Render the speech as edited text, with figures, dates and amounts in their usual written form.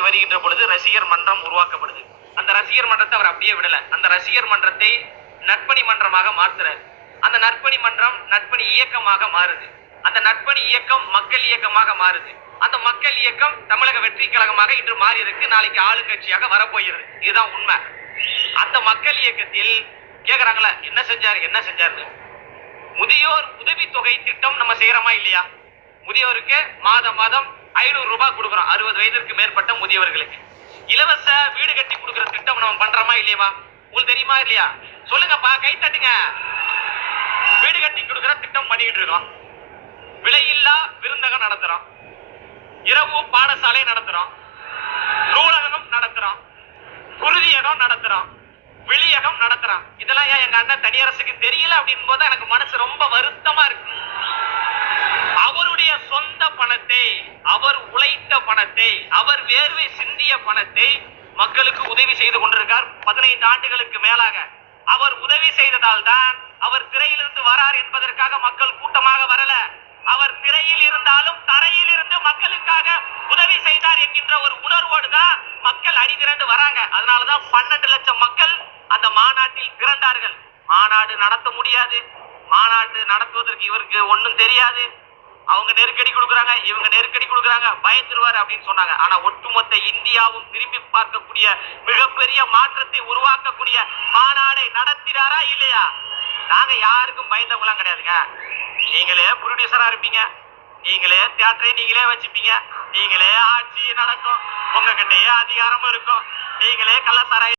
நோக்கி வருகின்ற பொழுது ரசிகர் மன்றம் உருவாக்கப்படுது. அந்த ரசிகர் மன்றத்தை அவர் அப்படியே விடல. அந்த ரசிகர் மன்றத்தை நற்பணி மன்றமாக மாற்றுறார். அந்த நற்பணி மன்றம் நற்பணி இயக்கமாக மாறுது. அந்த நற்பணி இயக்கம் மக்கள் இயக்கமாக மாறுது. அந்த மக்கள் இயக்கம் தமிழக வெற்றி கழகமாக இன்று மாறி இருக்கு. நாளைக்கு ஆளுங்கட்சியாக வரப்போகிறது. இதுதான் உண்மை. அந்த மக்கள் இயக்கத்தில் கேக்குறாங்களா என்ன செஞ்சாரு முதியோர் உதவித்தொகை திட்டம் நம்ம செய்யறோமா இல்லையா? முதியோருக்கு மாதம் 500 ரூபாய் கொடுக்குறோம். 60 வயதிற்கு மேற்பட்ட முதியவர்களுக்கு இலவச வீடு கட்டி கொடுக்கிற திட்டம் நம்ம பண்றோமா இல்லையா? உங்களுக்கு தெரியுமா இல்லையா? சொல்லுங்கப்பா, கை தட்டுங்க. வீடு கட்டி கொடுக்கிற திட்டம் பண்ணிட்டு இருக்கோம். விலையில்லா விருந்தகம் நடத்துறோம். இரவு பாடசாலை நடத்துறோம். நூலகம் நடத்துறோம். குருதியகம் நடத்துறோம். வெளியகம் நடத்துறோம். இதெல்லாம் ஏன் எங்க அண்ணன் தனியரசுக்கு தெரியல அப்படின்னு போது எனக்கு மனசு ரொம்ப வருத்தமா இருக்கு. அவருடைய சொந்த பணத்தை, அவர் உழைத்த பணத்தை, அவர் வேர்வை சிந்திய பணத்தை மக்களுக்கு உதவி செய்து கொண்டிருக்கார். 15 ஆண்டுகளுக்கு மேலாக அவர் உதவி செய்ததால் தான் அவர் திரையிலிருந்து வரார் என்பதற்காக மக்கள் கூட்டமாக வரல. அவர் திரையில் இருந்தாலும் தரையில் இருந்து மக்களுக்காக உதவி செய்தார் என்கின்ற ஒரு உணர்வோடு தான் மக்கள் அணிதிரண்டு வராங்க. அதனாலதான் 12 லட்சம் மக்கள் அந்த மாநாட்டில் திரண்டார்கள். மாநாடு நடத்த முடியாது, மாநாடு நடத்துவதற்கு இவருக்கு ஒன்னும் தெரியாது, அவங்க நெருக்கடி கொடுக்குறாங்க, இவங்க நெருக்கடி கொடுக்குறாங்க, பயந்துருவாரு அப்படின்னு சொன்னாங்க. ஆனா ஒட்டுமொத்த இந்தியாவும் திரும்பி பார்க்கக்கூடிய மிகப்பெரிய மாற்றத்தை உருவாக்கக்கூடிய மாநாடை நடத்தினாரா இல்லையா? நாங்க யாருக்கும் பயந்தவங்களாம் கிடையாதுங்க. நீங்களே ப்ரொடியூசரா இருப்பீங்க, நீங்களே தியேட்டரை நீங்களே வச்சுப்பீங்க, நீங்களே ஆட்சி நடக்கும், உங்ககிட்டயே அதிகாரம் இருக்கும், நீங்களே கள்ளசாராய